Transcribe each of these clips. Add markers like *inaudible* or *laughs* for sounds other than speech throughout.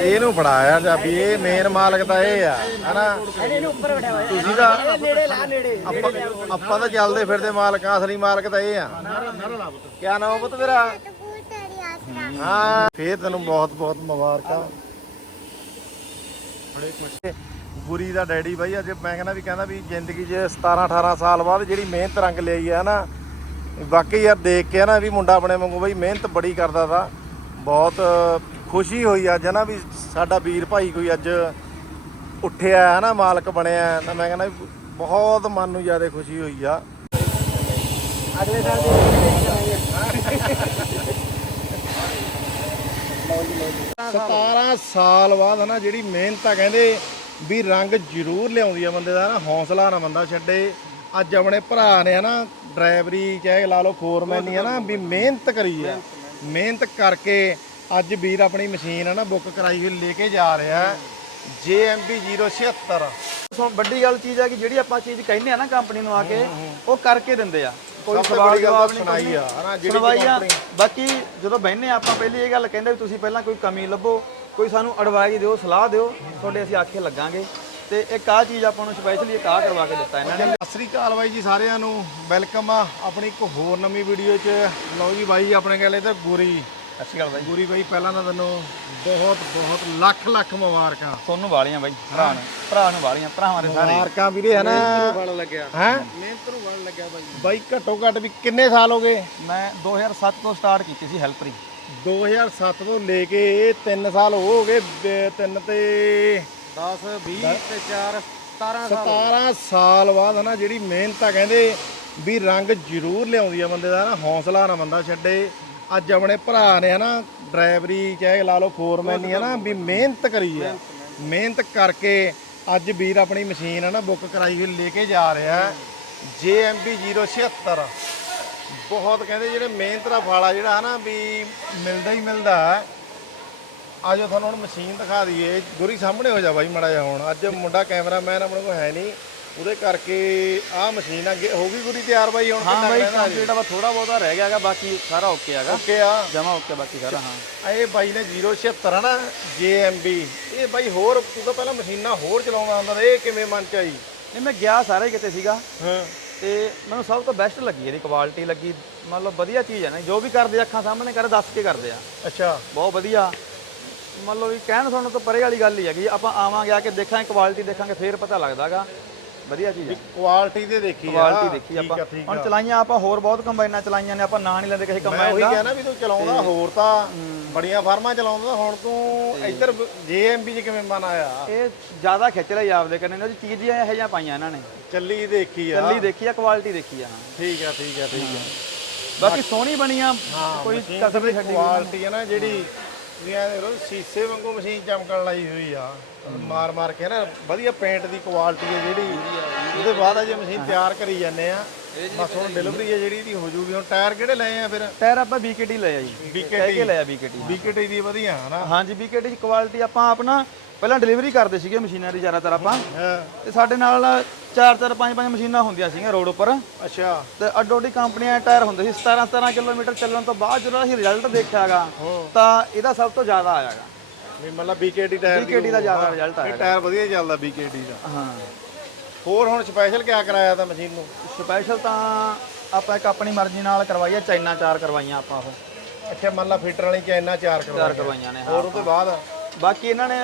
ਇਹਨੂੰ ਫੜਾਇਆ ਚਾਬੀ ਇਹ ਮੇਨ ਮਾਲਕ ਤਾਂ ਇਹ ਆ, ਹਨਾ? ਤੁਸੀਂ ਤਾਂ ਨੇੜੇ ਲਾ ਨੇੜੇ ਆਪਾਂ ਆਪਾਂ ਤਾਂ ਚੱਲਦੇ ਫਿਰਦੇ ਮਾਲਕਾਂ, ਅਸਲੀ ਮਾਲਕ ਤਾਂ ਇਹ ਆ। ਕਿਆ ਨਾਮ ਪੁੱਤ ਤੇਰਾ? ਹਾਂ, ਫੇਰ ਤੈਨੂੰ ਬਹੁਤ ਬਹੁਤ ਮੁਬਾਰਕਾਂ। ਗੁਰੀ ਦਾ ਡੈਡੀ ਬਾਈ, ਅੱਜ ਮੈਂ ਕਹਿੰਦਾ ਵੀ ਕਹਿੰਦਾ ਵੀ ਜ਼ਿੰਦਗੀ 'ਚ 17 18 ਸਾਲ ਬਾਅਦ ਜਿਹੜੀ ਮਿਹਨਤ ਰੰਗ ਲਈ ਆ ਨਾ ਵਾਕਈ ਯਾਰ ਦੇਖ ਕੇ ਨਾ ਵੀ ਮੁੰਡਾ ਆਪਣੇ ਵਾਂਗੂ ਬਾਈ ਮਿਹਨਤ ਬੜੀ ਕਰਦਾ ਤਾ। ਬਹੁਤ ਖੁਸ਼ੀ ਹੋਈ ਅੱਜ ਨਾ ਵੀ ਸਾਡਾ ਵੀਰ ਭਾਈ ਕੋਈ ਅੱਜ ਉੱਠਿਆ ਹੈ ਨਾ ਮਾਲਕ ਬਣਿਆ ਤਾਂ ਮੈਂ ਕਹਿੰਦਾ ਵੀ ਬਹੁਤ ਮਨ ਨੂੰ ਜ਼ਿਆਦਾ ਖੁਸ਼ੀ ਹੋਈ ਆ। ਅਗਲੇ ਸਾਲ ਦੇ 17 ਸਾਲ ਬਾਅਦ ਨਾ ਜਿਹੜੀ ਮਿਹਨਤ ਆ ਕਹਿੰਦੇ ਵੀ ਰੰਗ ਜ਼ਰੂਰ ਲਿਆਉਂਦੀ ਆ ਬੰਦੇ ਦਾ ਨਾ ਹੌਸਲਾ ਨਾ ਬੰਦਾ ਛੱਡੇ। ਅੱਜ ਆਪਣੇ ਭਰਾ ਨੇ ਨਾ ਡਰਾਈਵਰੀ ਚਾਹੇ ਲਾ ਲਓ ਫੋਰਮੈਨ ਹੈ ਨਾ ਵੀ ਮਿਹਨਤ ਕਰੀ ਆ। ਮਿਹਨਤ ਕਰਕੇ ਅੱਜ ਵੀਰ ਆਪਣੀ ਮਸ਼ੀਨ ਹੈ ਨਾ ਬੁੱਕ ਕਰਾਈ ਹੋਈ ਲੈ ਕੇ ਜਾ ਰਿਹਾ JMB 076 ਸੋ ਵੱਡੀ ਗੱਲ ਚੀਜ਼ ਹੈ ਕਿ ਜਿਹੜੀ ਆਪਾਂ ਚੀਜ਼ ਕਹਿੰਦੇ ਆ ਨਾ ਕੰਪਨੀ ਨੂੰ ਆ ਕੇ ਉਹ ਕਰਕੇ ਦਿੰਦੇ ਆ। ਕੋਈ ਸਵਾਲ ਜਵਾਬ ਨਹੀਂ ਸੁਣਾਈ ਆ ਹਨਾ ਜਿਹੜੀ ਸੁਣਵਾਈ ਆ। company- ਬਾਕੀ ਜਦੋਂ ਬਹਿਨੇ ਆਪਾਂ ਪਹਿਲੀ ਇਹ ਗੱਲ ਕਹਿੰਦੇ ਵੀ ਤੁਸੀਂ ਪਹਿਲਾਂ ਕੋਈ ਕਮੀ ਲੱਭੋ ਕੋਈ ਸਾਨੂੰ ਐਡਵਾਈਸ ਦਿਓ ਸਲਾਹ ਦਿਓ ਤੁਹਾਡੇ ਅਸੀਂ ਆਖੇ ਲੱਗਾਂਗੇ। ਤੇ ਇੱਕ ਆਹ ਚੀਜ਼ ਆਪਾਂ ਨੂੰ ਸਪੈਸ਼ਲੀ ਇੱਕ ਆਹ ਕਰਵਾ ਕੇ ਦਿੱਤਾ ਇਹਨਾਂ ਨੇ। ਸਤਿ ਸ੍ਰੀ ਅਕਾਲ ਬਾਈ ਜੀ ਸਾਰਿਆਂ ਨੂੰ ਵੈਲਕਮ ਆ ਆਪਣੀ ਇੱਕ ਹੋਰ ਨਵੀਂ ਵੀਡੀਓ 'ਚ। ਲਓ ਜੀ ਬਾਈ ਆਪਣੇ ਕਹਿੰਦੇ ਤੇ ਗੁਰੀ। ਅੱਛੀ ਗੱਲ ਬਾਈ। ਗੁਰੀ ਬਾਈ ਪਹਿਲਾਂ ਤਾਂ ਤੈਨੂੰ ਬਹੁਤ ਬਹੁਤ ਲੱਖ ਲੱਖ ਮੁਬਾਰਕਾਂ। ਤੁਹਾਨੂੰ ਵਾਲੀਆਂ ਬਾਈ ਭਰਾ ਨੂੰ ਭਰਾ ਨੂੰ ਵਾਲੀਆਂ ਭਰਾਵਾਂ ਦੇ ਸਾਰੇ। ਮੁਬਾਰਕਾਂ ਵੀਰੇ ਹਨਾ? ਬਣ ਲੱਗਿਆ। ਹੈ? ਮਿਹਨਤ ਨੂੰ ਬਣ ਲੱਗਿਆ ਬਾਈ। ਬਾਈ ਘੱਟੋ ਘੱਟ ਵੀ ਕਿੰਨੇ ਸਾਲ ਹੋ ਗਏ? ਮੈਂ 2007 ਤੋਂ ਸਟਾਰਟ ਕੀਤੀ ਸੀ ਹੈਲਪਰੀ 2007 ਤੋਂ ਲੈ ਕੇ ਇਹ 3 ਸਾਲ ਹੋ ਗਏ 3 ਤੇ 10 20 ਤੇ 4 17 17 ਸਾਲ ਬਾਅਦ ਨਾ ਜਿਹੜੀ ਮਿਹਨਤ ਆ ਕਹਿੰਦੇ ਵੀ ਰੰਗ ਜ਼ਰੂਰ ਲਿਆਉਂਦੀ ਆ ਬੰਦੇ ਦਾ ਨਾ ਹੌਸਲਾ ਨਾ ਬੰਦਾ ਛੱਡੇ। ਅੱਜ ਆਪਣੇ ਭਰਾ ਨੇ ਹਨਾ, ਡਰਾਈਵਰੀ ਚਾਹੇ ਲਾ ਲਓ ਫੋਰਮੈਨੀ ਹੈ ਨਾ, ਵੀ ਮਿਹਨਤ ਕਰੀ ਹੈ ਮਿਹਨਤ ਕਰਕੇ ਅੱਜ ਵੀਰ ਆਪਣੀ ਮਸ਼ੀਨ ਹੈ ਨਾ ਬੁੱਕ ਕਰਾਈ ਹੋਈ, ਲੈ ਕੇ ਜਾ ਰਿਹਾ JMB 076 ਬਹੁਤ ਕਹਿੰਦੇ ਜਿਹੜੇ ਮਿਹਨਤ ਦਾ ਫਾਲਾ ਆ ਜਿਹੜਾ ਹਨਾ ਵੀ ਮਿਲਦਾ ਹੀ ਮਿਲਦਾ ਹੈ। ਆਜੋ ਤੁਹਾਨੂੰ ਹੁਣ ਮਸ਼ੀਨ ਦਿਖਾ ਦਈਏ। ਗੁਰੀ ਸਾਹਮਣੇ ਹੋ ਜਾ ਬਾਈ, ਮੜਾ ਜਾ ਹੁਣ। ਅੱਜ ਮੁੰਡਾ ਕੈਮਰਾਮੈਨ ਆਪਣੇ ਕੋਲ ਹੈ ਨਹੀਂ। ਉਹਦੇ ਕਰਕੇ ਆਹ ਮਸ਼ੀਨ ਅੱਗੇ ਹੋ ਗਈ ਗੁਰੀ ਤਿਆਰ ਬਾਈ ਹੁਣ ਹਾਂ ਬਾਈ ਕੰਪਲੀਟ ਆ ਥੋੜਾ ਬਹੁਤਾ ਰਹਿ ਗਿਆ ਹੈਗਾ ਬਾਕੀ ਸਾਰਾ ਓਕੇ ਹੈਗਾ। ਓਕੇ ਆ। ਜਮਾ ਓਕੇ ਬਾਕੀ ਸਾਰਾ ਹਾਂ। ਇਹ ਬਾਈ ਨੇ 076 ਹੈ ਨਾ JMB ਇਹ ਬਾਈ ਹੋਰ ਤੂੰ ਤਾਂ ਪਹਿਲਾਂ ਮਸ਼ੀਨਾਂ ਹੋਰ ਚਲਾਉਂਦਾ ਹੁੰਦਾ ਇਹ ਕਿਵੇਂ ਮਨ ਚ ਆਈ? ਨਹੀਂ ਮੈਂ ਗਿਆ ਸਾਰੇ ਕਿਤੇ ਸੀਗਾ। ਹਾਂ। ਤੇ ਮੈਨੂੰ ਸਭ ਤੋਂ ਬੈਸਟ ਲੱਗੀ ਇਹਦੀ ਕੁਆਲਿਟੀ ਲੱਗੀ ਮੰਨ ਲਓ ਵਧੀਆ ਚੀਜ਼ ਹੈ ਨਾ ਜੋ ਵੀ ਕਰਦੇ ਅੱਖਾਂ ਸਾਹਮਣੇ ਕਰ ਦੱਸ ਕੇ ਕਰਦੇ ਆ। ਅੱਛਾ। ਬਹੁਤ ਵਧੀਆ। ਲਓ ਵੀ ਕਹਿਣ ਸੁਣਨ ਤੋਂ ਪਰੇ ਵਾਲੀ ਗੱਲ ਹੀ ਹੈਗੀ ਆਪਾਂ ਆਵਾਂਗੇ ਆ ਕੇ ਦੇਖਾਂਗੇ ਕੁਆਲਿਟੀ ਦੇਖਾਂਗੇ ਫੇਰ ਪਤਾ ਲੱਗਦਾਗਾ। ਵਧੀਆ ਚੀਜ਼ ਹੈ ਕੁਆਲਿਟੀ ਤੇ ਦੇਖੀ ਆ। ਕੁਆਲਿਟੀ ਦੇਖੀ ਆਪਾਂ। ਹੁਣ। ਚਲਾਈਆਂ ਆਪਾਂ ਹੋਰ ਬਹੁਤ ਕੰਬਾਈਨਾਂ ਚਲਾਈਆਂ ਨੇ ਆਪਾਂ ਨਾਂ ਨਹੀਂ ਲੈਂਦੇ ਕਿਸੇ ਮੈਂ ਕੰਬਾਈਨ ਉਹੀ ਦਾ। ਕਿਹਾ ਨਾ ਵੀ ਤੂੰ ਚਲਾਉਂਦਾ ਹੋਰ ਤਾਂ ਬੜੀਆਂ ਫਾਰਮਾਂ ਚਲਾਉਂਦਾ ਹੁਣ ਤੂੰ ਇੱਧਰ JMB ਚ ਕਿਵੇਂ ਮਨ ਆਇਆ ਇਹ ਜ਼ਿਆਦਾ ਖਿੱਚ ਲਈ ਆਪਦੇ ਕਰਨੇ ਨੇ ਚੀਜ਼ ਹੀ ਇਹੋ ਜਿਹੀਆਂ ਪਾਈਆਂ ਇਹਨਾਂ ਨੇ। ਚੱਲੀ ਦੇਖੀ ਆ। ਚੱਲੀ ਦੇਖੀ ਆ ਕੁਆਲਿਟੀ ਦੇਖੀ ਆ। ਹਾਂ ਠੀਕ ਆ ਠੀਕ ਆ ਠੀਕ ਆ। ਬਾਕੀ ਸੋਹਣੀ ਬਣੀ ਆ ਕੋਈ ਕਸਰ ਦੀ ਨਹੀਂ ਛੱਡੀ ਕੁਆਲਿਟੀ ਹੈ ਨਾ ਜਿਹੜੀ ਵੀ ਐ ਦੇਖੋ ਸ਼ੀਸ਼ੇ ਵਾਂਗੂ ਮਸ਼ੀਨ ਚਮਕਣ ਲਾਈ ਹੋਈ ਆ। ਮਾਰ ਮਾਰ ਕੇ ਨਾ ਵਧੀਆ ਪੇਂਟ ਦੀ ਕੁਆਲਿਟੀ ਹੈ ਜਿਹੜੀ। ਉਹਦੇ ਬਾਅਦ ਅਜੇ ਮਸ਼ੀਨ ਤਿਆਰ ਕਰੀ ਜਾਂਦੇ ਆ। ਬਸ ਹੁਣ ਡਿਲੀਵਰੀ ਹੈ ਜਿਹੜੀ ਦੀ ਹੋ ਜੂਗੀ। ਹੁਣ ਟਾਇਰ ਕਿਹੜੇ ਲਏ ਆ ਫਿਰ? ਟਾਇਰ ਆਪਾਂ BKT ਲਿਆ ਜੀ। BKT ਕੇ ਲਿਆ BKT BKT ਦੀ ਵਧੀਆ ਹਨਾ? ਹਾਂਜੀ BKT ਦੀ ਕੁਆਲਿਟੀ ਆਪਾਂ ਆਪਣਾ ਪਹਿਲਾਂ ਡਿਲੀਵਰੀ ਕਰਦੇ ਸੀਗੇ ਮਸ਼ੀਨਾਂ ਦੀ ਜ਼ਿਆਦਾਤਰ ਆਪਾਂ। ਹਾਂ। ਤੇ ਸਾਡੇ ਨਾਲ ਚਾਰ ਚਾਰ ਪੰਜ ਪੰਜ ਮਸ਼ੀਨਾਂ ਹੁੰਦੀਆਂ ਸੀਗੀਆਂ ਰੋਡ ਉੱਪਰ। ਅੱਛਾ। ਤੇ ਅੱਡੋ ਅੱਡੀ ਕੰਪਨੀਆਂ ਟਾਇਰ ਹੁੰਦੇ ਸੀ 17 17 ਕਿਲੋਮੀਟਰ ਚੱਲਣ ਤੋਂ ਬਾਅਦ ਜਦੋਂ ਅਸੀਂ ਰਿਜ਼ਲਟ ਦੇਖਿਆਗਾ ਤਾਂ ਇਹਦਾ ਸਭ ਤੋਂ ਜ਼ਿਆਦਾ ਆਇਆਗਾ। ਵੀ ਮਤਲਬ BKT ਟਾਇਰ ਦੀ BKT ਦਾ ਜ਼ਿਆਦਾ ਰਿਜ਼ਲਟ ਇਹ ਆਇਆ ਟਾਇਰ ਵਧੀਆ ਚੱਲਦਾ BKT ਦਾ। ਹਾਂ। ਹੋਰ ਹੁਣ ਸਪੈਸ਼ਲ ਕਿਆ ਕਰਾਇਆ ਤਾਂ ਮਸ਼ੀਨ ਨੂੰ? ਸਪੈਸ਼ਲ ਤਾਂ ਆਪਾਂ ਇੱਕ ਆਪਣੀ ਮਰਜ਼ੀ ਨਾਲ ਕਰਵਾਈ ਆ ਚਾਈਨਾ ਚਾਰ ਕਰਵਾਈਆਂ ਆਪਾਂ ਉਹ। ਅੱਛਾ ਮੰਨ ਲਾ ਫਿਲਟਰ ਵਾਲੀ ਚਾਈਨਾ ਚਾਰ ਚਾਰ ਕਰਵਾ ਕਰਵਾਈਆਂ ਨੇ ਹੋਰ ਉਹ ਤੋਂ ਬਾਅਦ? ਬਾਕੀ ਇਹਨਾਂ ਨੇ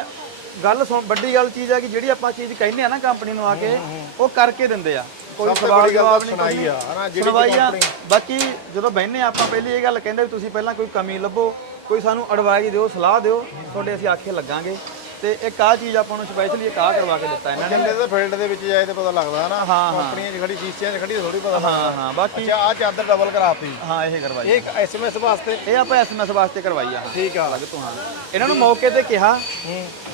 ਗੱਲ ਸੁਣ ਵੱਡੀ ਗੱਲ ਚੀਜ਼ ਹੈ ਕਿ ਜਿਹੜੀ ਆਪਾਂ ਚੀਜ਼ ਕਹਿੰਦੇ ਆ ਨਾ ਕੰਪਨੀ ਨੂੰ ਆ ਕੇ ਉਹ ਕਰਕੇ ਦਿੰਦੇ ਆ। ਕੋਈ ਸਵਾਲ ਜਵਾਬ ਨਹੀਂ ਸੁਣਾਈ ਆ ਹਨਾ ਜਿਹੜੀ ਸੁਣਵਾਈ ਆ। ਬਾਕੀ ਜਦੋਂ ਬਹਿਨੇ ਆਪਾਂ ਪਹਿਲੀ ਇਹ ਗੱਲ ਕਹਿੰਦੇ ਵੀ ਤੁਸੀਂ ਪਹਿਲਾਂ ਕੋਈ ਕਮੀ ਲੱਭੋ ਕੋਈ ਸਾਨੂੰ ਐਡਵਾਈਸ ਦਿਓ ਸਲਾਹ ਦਿਓ ਤੁਹਾਡੇ ਅਸੀਂ ਆਖੇ ਲੱਗਾਂਗੇ। ਤੇ ਇੱਕ ਆਹ ਚੀਜ਼ ਆਪਾਂ ਨੂੰ ਸਪੈਸ਼ਲੀ ਇੱਕ ਆਹ ਕਰਵਾ ਕੇ ਦਿੱਤਾ ਇਹਨਾਂ ਨੇ। ਤੇ ਫੀਲਡ ਦੇ ਵਿੱਚ ਜਾਏ ਤੇ ਪਤਾ ਲੱਗਦਾ ਹਨਾ ਹਾਂ, ਹਾਂ। ਕੰਪਨੀਆਂ 'ਚ ਖੜੀ ਸ਼ੀਸ਼ਿਆਂ 'ਚ ਖੜੀ ਥੋੜੀ ਪਤਾ ਹਾਂ ਲੱਗਦਾ। ਹਾਂ ਬਾਕੀ ਅੱਛਾ ਆ ਚਾਦਰ ਡਬਲ ਕਰਾਤੀ। ਹਾਂ ਇਹ ਕਰਵਾਈ। ਇਹ ਐਸਐਮਐਸ ਵਾਸਤੇ ਇਹ ਆਪਾਂ ਐਸਐਮਐਸ ਵਾਸਤੇ ਕਰਵਾਈ ਆ। ਠੀਕ ਆ। ਅਲੱਗ ਤੋਂ ਹਾਂ। ਇਹਨਾਂ ਨੂੰ ਮੌਕੇ ਤੇ ਕਿਹਾ।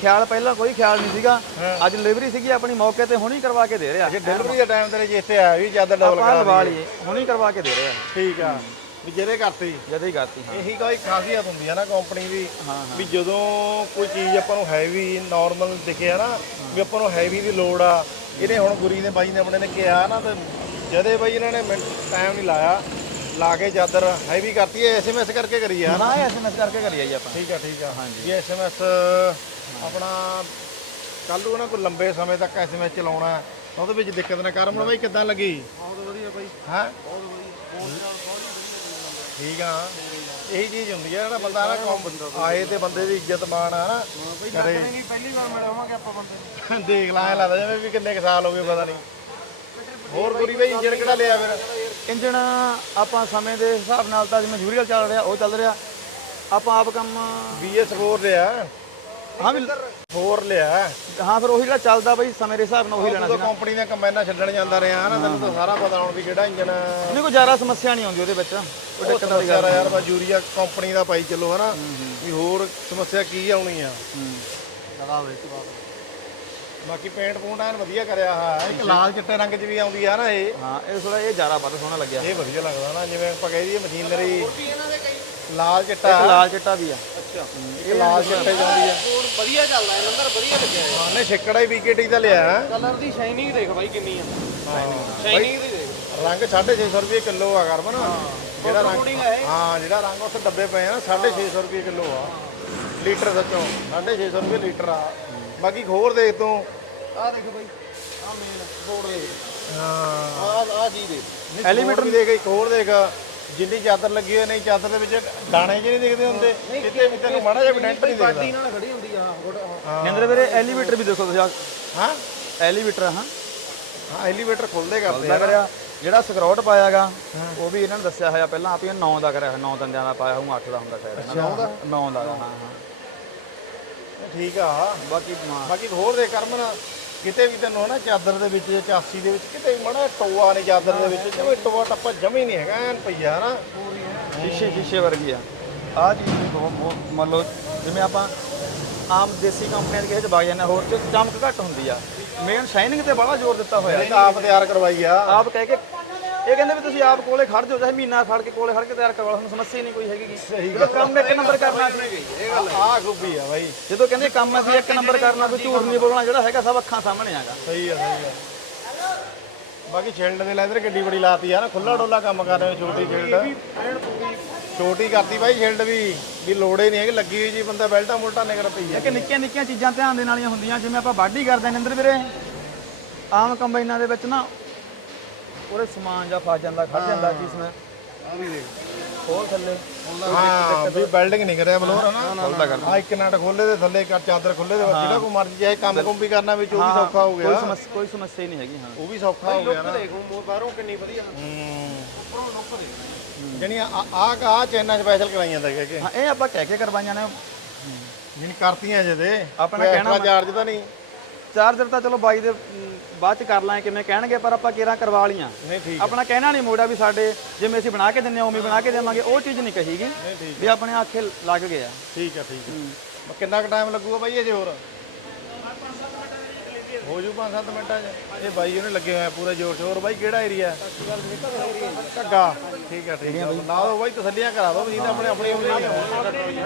ਖਿਆਲ ਪਹਿਲਾਂ ਕੋਈ ਖਿਆਲ ਨਹੀਂ ਸੀਗਾ। ਅੱਜ ਡਿਲੀਵਰੀ ਸੀਗੀ ਆਪਣੀ ਮੌਕੇ ਤੇ ਹੁਣੀ ਕਰਵਾ ਕੇ ਦੇ ਰਿਹਾ। ਜੇ ਡਿਲੀਵਰੀ ਦਾ ਟਾਈਮ ਤੇਰੇ ਜੇ ਇੱਥੇ ਆਇਆ ਵੀ ਚਾਦਰ ਡਬਲ ਆਪਾਂ ਲਵਾ ਲਈਏ ਹੁਣੀ ਕਰਵਾ ਕੇ ਦੇ ਰਿਹਾ। ਠੀਕ ਆ। ਵੀ ਜਿਹਦੇ ਕਰਤੀ ਜਦ ਹੀ ਕਰਤੀ ਹਾਂ ਇਹੀ ਕੋਈ ਖਾਸੀਅਤ ਹੁੰਦੀ ਆ ਨਾ ਕੰਪਨੀ ਦੀ ਹਾਂ, ਵੀ ਜਦੋਂ ਕੋਈ ਚੀਜ਼ ਆਪਾਂ ਨੂੰ ਹੈਵੀ ਨਾਰਮਲ ਦਿਖੇ ਆ ਨਾ ਵੀ ਆਪਾਂ ਨੂੰ ਹੈਵੀ ਦੀ ਲੋੜ ਆ। ਇਹਨੇ ਹੁਣ ਗੁਰੀ ਦੇ ਬਾਈ ਨੇ ਆਪਣੇ ਨੇ ਕਿਹਾ ਨਾ ਤੇ ਜਦੇ ਬਾਈ ਇਹਨਾਂ ਨੇ ਟਾਈਮ ਨਹੀਂ ਲਾਇਆ ਲਾ ਕੇ ਚਾਦਰ ਹੈਵੀ ਕਰਤੀ ਹੈ ਐਸਐਮਐਸ ਕਰਕੇ ਕਰੀ ਆ। ਹਾਂ ਐਸਐਮਐਸ ਕਰਕੇ ਕਰੀਏ ਜੀ ਆਪਾਂ। ਠੀਕ ਆ ਠੀਕ ਆ। ਹਾਂਜੀ। ਇਹ ਐਸਐਮਐਸ ਆਪਣਾ ਕੱਲ ਨੂੰ ਨਾ ਕੋਈ ਲੰਬੇ ਸਮੇਂ ਤੱਕ ਐਸਐਮਐਸ ਚਲਾਉਣਾ ਹੈ, ਉਹਦੇ ਵਿੱਚ ਦਿੱਕਤ ਨਾ ਕਰ। ਬਾਈ ਕਿੱਦਾਂ ਲੱਗੀ? ਬਹੁਤ ਵਧੀਆ ਬਾਈ। ਹੈ? ਬਹੁਤ ਵਧੀਆ ਠੀਕ ਆ। ਇਹੀ ਚੀਜ਼ ਹੁੰਦੀ ਹੈ ਜਿਹੜਾ ਬੰਦਾ ਨਾ ਕੰਮ ਆਏ ਤੇ ਬੰਦੇ ਦੀ ਇੱਜ਼ਤ ਮਾਣ ਆ ਨਾ ਕਰੇ। ਨਹੀਂ ਪਹਿਲੀ ਵਾਰ ਮਿਲਾਵਾਂਗੇ ਆਪਾਂ ਬੰਦੇ ਨੂੰ। ਦੇਖ ਲਾਂ ਐਂ ਲੱਗਦਾ ਜਿਵੇਂ ਵੀ ਕਿੰਨੇ ਕੁ ਸਾਲ ਹੋ ਗਏ ਪਤਾ ਨਹੀਂ। ਹੋਰ ਗੁਰੀ ਬਾਈ ਇੰਜਣ ਕਿਹੜਾ ਲਿਆ ਫਿਰ? ਇੰਜਣ ਆਪਾਂ ਸਮੇਂ ਦੇ ਹਿਸਾਬ ਨਾਲ ਤਾਂ ਜਿਵੇਂ ਯੂਰੀਅਲ ਚੱਲ ਰਿਹਾ ਉਹ ਚੱਲ ਰਿਹਾ। ਆਪਾਂ ਆਪ ਕੰਮ BS4 ਲਿਆ। ਹਾਂ ਵੀ 4 ਲਿਆ। ਹਾਂ ਫਿਰ ਉਹੀ ਜਿਹੜਾ ਚੱਲਦਾ ਬਈ ਸਮੇਂ ਦੇ ਹਿਸਾਬ ਨਾਲ ਉਹੀ ਲੈਣਾ ਜਦੋਂ ਸੀ ਕੰਪਨੀ ਦੀਆਂ ਕੰਬਾਈਨਾਂ ਛੱਡਣ ਜਾਂਦਾ ਰਿਹਾ ਨਾ ਤੈਨੂੰ ਤਾਂ ਸਾਰਾ ਪਤਾ ਹੁਣ ਵੀ ਕਿਹੜਾ ਇੰਜਣ ਨਹੀਂ ਕੋਈ ਜ਼ਿਆਦਾ ਸਮੱਸਿਆ ਨਹੀਂ ਆਉਂਦੀ ਉਹਦੇ ਵਿੱਚ। ਕੋਈ ਉਹ ਦਿੱਕਤ ਵਾਲੀ ਗੱਲ ਯਾਰ ਬਾ ਯੂਰੀਆ ਕੰਪਨੀ ਦਾ ਪਾਈ ਚੱਲੋ ਹਨਾ। ਵੀ ਹੋਰ ਸਮੱਸਿਆ ਕੀ ਆਉਣੀ ਆ। ਲਗਾ ਵੇ ਬਾਕੀ ਪੇਂਟ ਪੂੰਟ ਐਨ ਵਧੀਆ ਕਰਿਆ ਹੋਇਆ ਇੱਕ ਲਾਲ ਚਿੱਟੇ ਰੰਗ 'ਚ ਵੀ ਆਉਂਦੀ ਆ ਨਾ ਇਹ। ਹਾਂ ਇਹ ਥੋੜਾ ਇਹ ਜ਼ਿਆਦਾ ਵੱਧ ਸੋਹਣਾ ਲੱਗਿਆ। ਇਹ ਵਧੀਆ ਲੱਗਦਾ ਨਾ ਜਿਵੇਂ ਆਪਾਂ ਕਹਿ ਦਈਏ ਮਸ਼ੀਨਰੀ। ਲਾਲ ਇੱਕ ਚਿੱਟਾ ਲਾਲ ਚਿੱਟਾ ਵੀ ਆ। ਅੱਛਾ। ਇੱਕ ਲਾਲ ਚਿੱਟੇ ਜਾਂਦੀ ਆ। ਕੋਡ ਵਧੀਆ ਚੱਲਦਾ ਹੈ ਨੰਬਰ ਵਧੀਆ ਲੱਗਿਆ ਹੈ ਹਾਂ ਨੇ ਛਿੱਕੜਾ ਹੀ ਵੀਕੇਟੀ ਦਾ ਲਿਆ ਹੈ। ਕਲਰ ਦੀ ਸ਼ਾਈਨਿੰਗ ਦੇਖ ਬਾਈ ਕਿੰਨੀ ਆ। ਸ਼ਾਈਨਿੰਗ ਦੀ ਦੇਖ। ਰੰਗ 650 ਰੁਪਏ ਕਿਲੋ ਆ ਕਰਮਨ ਜਿਹੜਾ ਰੰਗ ਹੈ ਹਾਂ ਜਿਹੜਾ ਰੰਗ ਉੱਥੇ ਡੱਬੇ ਪਏ ਆ ਨਾ 650 ਰੁਪਏ ਕਿਲੋ ਆ। ਲੀਟਰ ਸੱਚੋਂ 650 ਰੁਪਏ ਲੀਟਰ ਆ। ਬਾਕੀ ਹੋਰ ਦੇਖ ਤੂੰ। ਆ ਦੇਖ ਬਾਈ ਆ ਮੇਨ ਬੋਰਡ ਦੇ ਹਾਂ। ਆ ਆ ਜੀ ਦੇ ਐਲੀਮੀਟਰ ਵੀ ਦੇਖ ਇੱਕ ਹੋਰ ਦੇਖ। ਜਿੰਨੀ ਚਾਦਰ ਲੱਗੀ ਹੋਈ ਨਹੀਂ ਚਾਦਰ ਦੇ ਵਿੱਚ ਦਾਣੇ ਜਿਹੇ ਨਹੀਂ ਦਿਖਦੇ ਹੁੰਦੇ ਕਿਤੇ ਵੀ ਤੈਨੂੰ ਮਾੜਾ ਜਿਹਾ ਵੀ ਡੈਂਟ ਨਹੀਂ ਦਿਖਦਾ। ਨਾਲ ਖੜੀ ਹੁੰਦੀ ਆ ਗੁੱਡ ਨਿੰਦਰ ਵੀਰੇ ਐਲੀਵੇਟਰ ਵੀ ਦੇਖੋ ਤੁਸੀਂ ਹਾਂ? ਐਲੀਵੇਟਰ ਹਾਂ। ਹਾਂ ਐਲੀਵੇਟਰ ਖੁੱਲਦੇ ਕਰਦੇ ਲੱਗ ਰਿਹਾ ਜਿਹੜਾ ਸਕਰੋਟ ਪਾਇਆਗਾ ਉਹ ਵੀ ਇਹਨਾਂ ਨੇ ਦੱਸਿਆ ਹੋਇਆ ਪਹਿਲਾਂ ਆਪ ਹੀ 9 ਦਾ ਕਰਿਆ 9 ਦੰਦਿਆਂ ਦਾ ਪਾਇਆ ਹੂੰ 8 ਦਾ ਹੁੰਦਾ ਸ਼ਾਇਦ 9 ਦਾ 9 ਦਾ ਹਾਂ ਹਾਂ। ਠੀਕ ਆ। ਬਾਕੀ ਬਾਕੀ ਹੋਰ ਦੇ ਕਰਮਨ ਕਿਤੇ ਵੀ ਤੈਨੂੰ ਨਾ ਚਾਦਰ ਦੇ ਵਿੱਚ ਚਾਸੀ ਦੇ ਵਿੱਚ ਕਿਤੇ ਵੀ ਮਾੜਾ ਟੋਆ ਨਹੀਂ ਚਾਦਰ ਦੇ ਵਿੱਚ ਜਿਵੇਂ ਟੋਆ ਟੱਪਾ ਜਮੀ ਨਹੀਂ ਹੈਗਾ ਐਨ ਪਈਆ ਨਾ ਸ਼ੀਸ਼ੇ ਸ਼ੀਸ਼ੇ ਵਰਗੀ ਆ। ਆ ਚੀਜ਼ ਵੀ ਬਹੁਤ ਬਹੁਤ ਮੰਨ ਲਓ ਜਿਵੇਂ ਆਪਾਂ ਆਮ ਦੇਸੀ ਕੰਪਨੀਆਂ ਦੇ ਕਿਸੇ ਚ ਵਗ ਜਾਂਦੇ ਹਾਂ, ਹੋਰ ਚ ਚਮਕ ਘੱਟ ਹੁੰਦੀ ਆ। ਮੇਨ ਸ਼ਾਈਨਿੰਗ ਤੇ ਬੜਾ ਜ਼ੋਰ ਦਿੱਤਾ ਹੋਇਆ। ਆਪ ਤਿਆਰ ਕਰਵਾਈ ਆ। ਆਪ ਕਹਿ ਕੇ ਇਹ ਕਹਿੰਦੇ ਵੀ ਤੁਸੀਂ ਆਪ ਕੋਲੇ ਖੜ ਜਾਓ ਚਾਹੇ ਮਹੀਨਾ ਖੜ ਕੇ ਕੋਲੇ ਖੜ ਕੇ ਤਿਆਰ ਕਰਵਾ ਲਓ ਤੁਹਾਨੂੰ ਸਮੱਸਿਆ ਹੀ ਨਹੀਂ ਕੋਈ ਹੈਗੀ ਸਹੀ ਜਦੋਂ ਕੰਮ ਇੱਕ ਨੰਬਰ ਕਰਨਾ ਸੀ ਆ ਖੂਬੀ ਆ ਬਾਈ। ਜਦੋਂ ਕਹਿੰਦੇ ਕੰਮ ਅਸੀਂ ਇੱਕ ਨੰਬਰ ਕਰਨਾ ਕੋਈ ਝੂਠ ਨਹੀਂ ਬੋਲਣਾ ਜਿਹੜਾ ਹੈਗਾ ਸਭ ਅੱਖਾਂ ਸਾਹਮਣੇ ਆਗਾ ਸਹੀ ਆ ਸਹੀ ਆ। ਬਾਕੀ ਛਿਲਡ ਦੇ ਲੈਦਰ ਗੱਡੀ ਬੜੀ ਲਾਤੀ ਆ ਨਾ ਖੁੱਲਾ ਡੋਲਾ ਕੰਮ ਕਰ ਰਹੇ ਹੋ ਛੋਟੀ ਛਿਲਡ ਛੋਟੀ ਕਰਤੀ ਬਾਈ ਛਿਲਡ ਵੀ ਵੀ ਲੋੜੇ ਨਹੀਂ ਹੈਗੀ ਲੱਗੀ ਹੋਈ ਜੀ ਬੰਦਾ ਬੈਲਟਾ ਮੁਲਟਾ ਨਿਕਲ ਪਈ ਆ ਕਿ ਨਿੱਕੀਆਂ ਨਿੱਕੀਆਂ ਚੀਜ਼ਾਂ ਧਿਆਨ ਦੇਣ ਵਾਲੀਆਂ ਹੁੰਦੀਆਂ ਜਿਵੇਂ ਆਪਾਂ ਵਾਢੀ ਕਰਦੇ ਨੇ ਅੰਦਰ ਵੀਰੇ। ਆਮ ਕੰਬਾਈਨਾਂ ਦੇ ਵਿੱਚ ਨਾ ਉਹਦੇ ਸਮਾਨ ਜਾਂ ਫਸ ਜਾਂਦਾ ਖੜ ਜਾਂਦਾ ਚੀਜ਼ ਨਾਲ। ਆ ਵੀ ਦੇਖ। ਹੋਰ ਥੱਲੇ। ਹਾਂ ਵੀ ਬਿਲਡਿੰਗ ਨਹੀਂ ਕਰਿਆ ਬਲੋਰ। ਹਨਾ ਖੋਲਦਾ ਕਰ ਆ ਇੱਕ ਨਟ ਖੋਲੇ ਦੇ ਥੱਲੇ ਇੱਕ ਚਾਦਰ ਖੋਲੇ ਦੇ ਜਿਹੜਾ ਕੋ ਮਰਜ਼ੀ ਚਾਹੇ ਕੰਮ ਕੁੰਮ ਵੀ ਕਰਨਾ ਵਿੱਚ ਉਹ ਵੀ ਸੌਖਾ ਹੋ ਕੋਈ ਗਿਆ ਸਮੱਸਿਆ ਕੋਈ ਸਮੱਸਿਆ ਹੀ ਨਹੀਂ ਹੈਗੀ ਹਾਂ। ਉਹ ਵੀ ਸੌਖਾ ਹੋ ਗਿਆ ਨਾ। ਦੇਖ ਮੋ ਬਾਹਰੋਂ ਕਿੰਨੀ ਵਧੀਆ। ਹੂੰ। ਉੱਪਰੋਂ ਲੁੱਕ ਦੇ ਜਿਹੜੀਆਂ ਆ ਆ ਆ ਚੈਨਾ ਸਪੈਸ਼ਲ ਕਰਾਈਆਂ ਤਾਂ ਕਹਿ ਕੇ ਹਾਂ ਇਹ ਆਪਾਂ ਕਹਿ ਕੇ ਕਰਵਾਈਆਂ ਨੇ। ਜਿਹਨ ਕਰਤੀਆਂ ਜਦੇ ਆਪਣਾ ਕੋਈ ਕਹਿਣਾ extra ਚਾਰਜ ਤਾਂ ਨਹੀਂ। ਚਾਰਜਰ ਤਾਂ ਚਲੋ ਬਾਈ ਦੇ ਅਮ, ਬਾਅਦ ਚ ਕਰ ਲਾਂਗੇ ਕਿਵੇਂ ਕਹਿਣਗੇ ਪਰ ਆਪਾਂ ਕੇਰਾਂ ਕਰਵਾ ਲੀਆਂ ਨਹੀਂ ਠੀਕ ਆਪਣਾ ਕਹਿਣਾ ਨਹੀਂ ਮੋੜਾ ਵੀ ਸਾਡੇ ਜਿਵੇਂ ਅਸੀਂ ਬਣਾ ਕੇ ਦਿੰਨੇ ਆ ਉਵੇਂ ਬਣਾ ਕੇ ਦੇਵਾਂਗੇ ਉਹ ਚੀਜ਼ ਨਹੀਂ ਕਹੀਗੀ ਵੀ ਆਪਣੇ ਆਖੇ ਲੱਗ ਗਏ ਆ। ਠੀਕ ਆ ਠੀਕ ਆ ਕਿੰਨਾ ਕੁ ਟਾਈਮ ਲੱਗੂਗਾ ਬਾਈ ਇਹ ਹੋਰ? ਹੋ ਜੂ 5-7 ਮਿੰਟਾਂ 'ਚ। ਇਹ ਬਾਈ ਉਹਨੇ ਲੱਗੇ ਹੋਇਆ ਪੂਰਾ ਜ਼ੋਰ ਸ਼ੋਰ। ਬਾਈ ਕਿਹੜਾ ਏਰੀਆ ਘੱਗਾ ਠੀਕ ਆ ਠੀਕ ਆ। ਲਾ ਦੋ ਬਾਈ ਤਸੱਲੀਆਂ ਕਰਾ ਦੋ ਜੀ ਤਾਂ ਆਪਣੇ ਆਪਣੀ